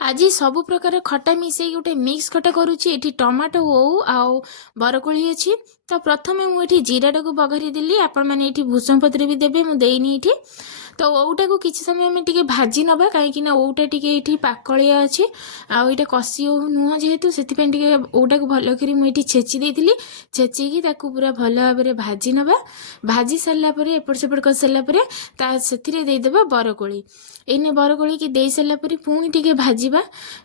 आज सब प्रकार खटा मिसई गोटे मिक्स खटा करुच्ची एटी टमाटो ओउ आउ बरकोली अच्छी। तो प्रथमे मुझे जीरा टाक बघारी देली आपण मैंने भूसंग पत्र भी देवे मुझेनी ये तो ओटा को किसी समय में टी भाजी नवा कहीं ओटा टी पाकलिया अच्छी आउ ये कषी नुह जेहेतु से ओटा को भल कर मुझे छेची देती छेचिकी पूरा भल भाव में भाजी नवा भाजी सारापर एपट सेपट कर सारापर से देदेबा बरकोली एने बरकोली की दे सारापर पुणी टी भाजवा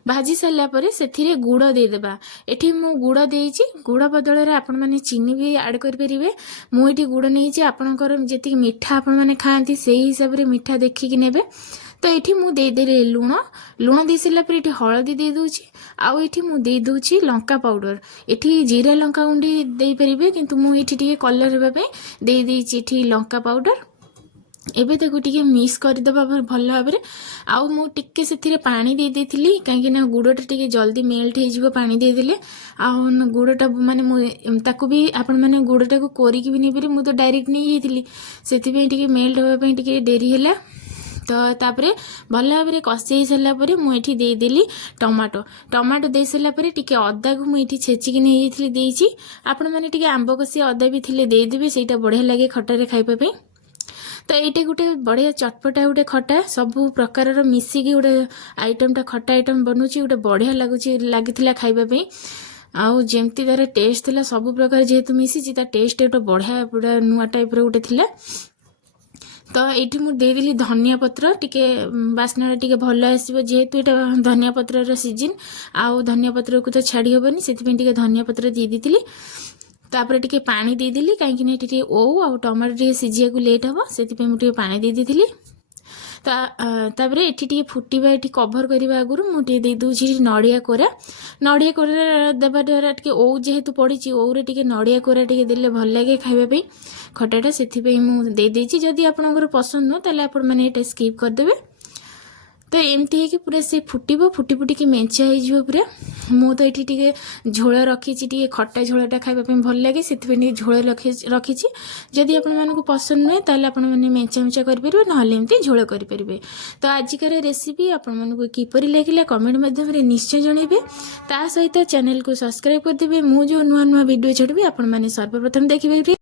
भाजी सारापर से गुड़ देदेबा एटी मु गुड़ देची गुड़ बदल में आपण मैंने चीनी भी आड करेंगे मुझे गुड़ नहीं आपंकर जी मिठा आपण मैंने खाती से हिसाब से मिठा देखिकी ने तो ये मुदेदेली लुण लुण दे सारापर ये हलदी दे दूची आउ ये मुझे दूची लंका पाउडर ये जीरा लंका गुंडी दे पारे किंतु मुझे कलर होगापी दे देती लंका पाउडर एबे ताको टिके मिक्स करदेबा भल भाव में आउ मुझे से पानी दे देती कहीं गुड़टा टिके जल्दी मेल्ट हो पानी देदेले आउ गुड़टा माने ताको भी आपण मैंने गुड़टा को कोरिकी भी नहीं पारे मुझे तो डायरेक्ट नहीं जाइली से मेल्ट होगापी टिके डेरी है तो तापर भल भाव में कषे सारापर मुझे देदेली टमाटो टमाटो दे सारापर टिके अदा को मुझे छेचिकी नहीं जाइली आपण मैंने आंब कषी अदा भी थे देदेवे से बढ़िया लगे खटारे खाइबापी तो ये गोटे बढ़िया चटपटा गोटे खटा सब प्रकार मिसिकी गोटे आइटमटा खटा आइटम बनूची गोटे बढ़िया लगुच लगी खाइबापी आउ जमती तार टेस्ट थिला सब प्रकार जेहेतु मिसी टेस्ट गोटे बढ़िया पूरा नुआ टाइप गोटे थिला तो ये मुझे धनिया पत्र टिके बास्ना टिके भल आसो जेहेतु यहाँ धनिया पत्र सीजन आउ धनिया पत्र को तो छाड़ी हेनी से धनिया पत्र दे दी तापर टिके पानी देदेली कहीं ओउ आ टमाटो टे सीझा को लेट हम से मुझे पानी दे देती तापर ये फुटवा ये कभर करने आगुरी मुझे दे दूसरी नड़िया कोरा देवा द्वारा टे ओउ जेहेतु पड़ी ओउरे टे नड़िया कोरा टे देले भल लगे खाइबापी खटाटा से मुझे जदि आपंकर पसंद नुह ताले आपण मैंने ये स्किप करदे तो एमती है कि पूरा से फुटब फुटी फुटिकी मेंचा हो पूरा मु तो ये झोल रखी खट्टा झोलटा खाइबा भल लगे से झोल रखी जदि आपण पसंद नुहे ताले आपण मैंने मेंचा मेंचा करेंगे ना एमती झोल करेंगे तो आजिकार रेसिपी आपण किपरि लगे कमेंट माध्यम निश्चय जनइबे ता सहित चैनल को सब्सक्राइब करदेवे मु जो नुआ नुआ वीडियो छाड़बी आपण मैंने सर्वप्रथम देखिए।